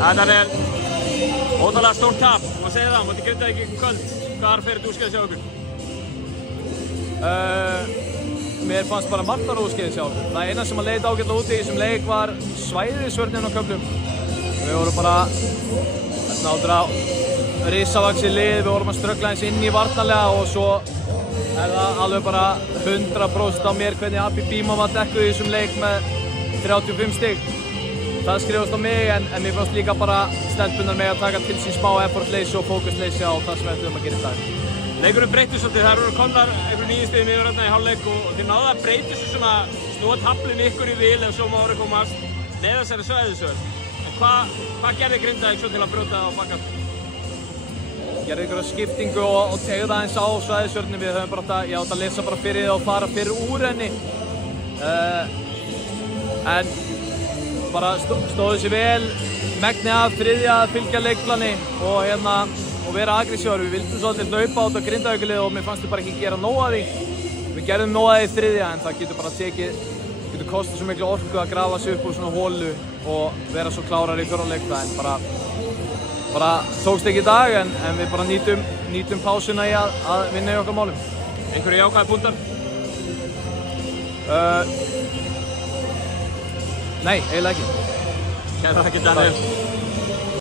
Þetta ótrúlega stórt tap, hvað segir það? Móti Grindavík í kvöld. Hvar fer þetta úrskeiðis hjá ykkur? Mér fannst bara margt þar úrskeiðis hjá okkur. Það eina sem leit ágætlega úti í þessum leik var svæðisvörnin á köflum. Við vorum bara náttúrulega risavaxið lið, við vorum að ströggla eins inn í varnarlega og svo það alveg bara 100% á mér hvernig Abbi Bíma var dekkuð í þessum leik með 35 stig. Það skrifast á mig en mér fannst líka bara stelpunar með að taka til sín smá effortleysi og fókusleysi á það sem við ætlum að gera í dag. Leikurinn breytist svolítið, það eru komnar einhverjum 9 stigum yfir þarna í hálfleik og þið náðu að breyta þessu svona snúa taflinu ykkur í vil ef svo má orðið komast með þessari svæðisvörn. En hvað gerði Grindavík svo til að brjóta á bak aftur? Gerði einhverja skiptingu og tegði aðeins á svæðisvörnum. Við höfum bara ég átt að lesa bara fyrir það og fara fyrir úr henni. En bara stóðu sér vel, megni af þriðja að fylgja leikplani og vera aggressívar. Við vildum svolítið hlaupa át á Grindavíkurliðið og mér fannst við bara ekki gera nóg af því. Við gerðum nóg af því í þriðja en það getur bara getur kostað svo miklu orku að grafa sig upp úr svona hólu og vera svo klárar í fjórða leikta en bara tókst ekki í dag en við bara nýtum pásuna í að vinna í okkar málum. Einhverju jákvæði púntar? Nei, eiginlega ekki. Kæra þakkir Daniel.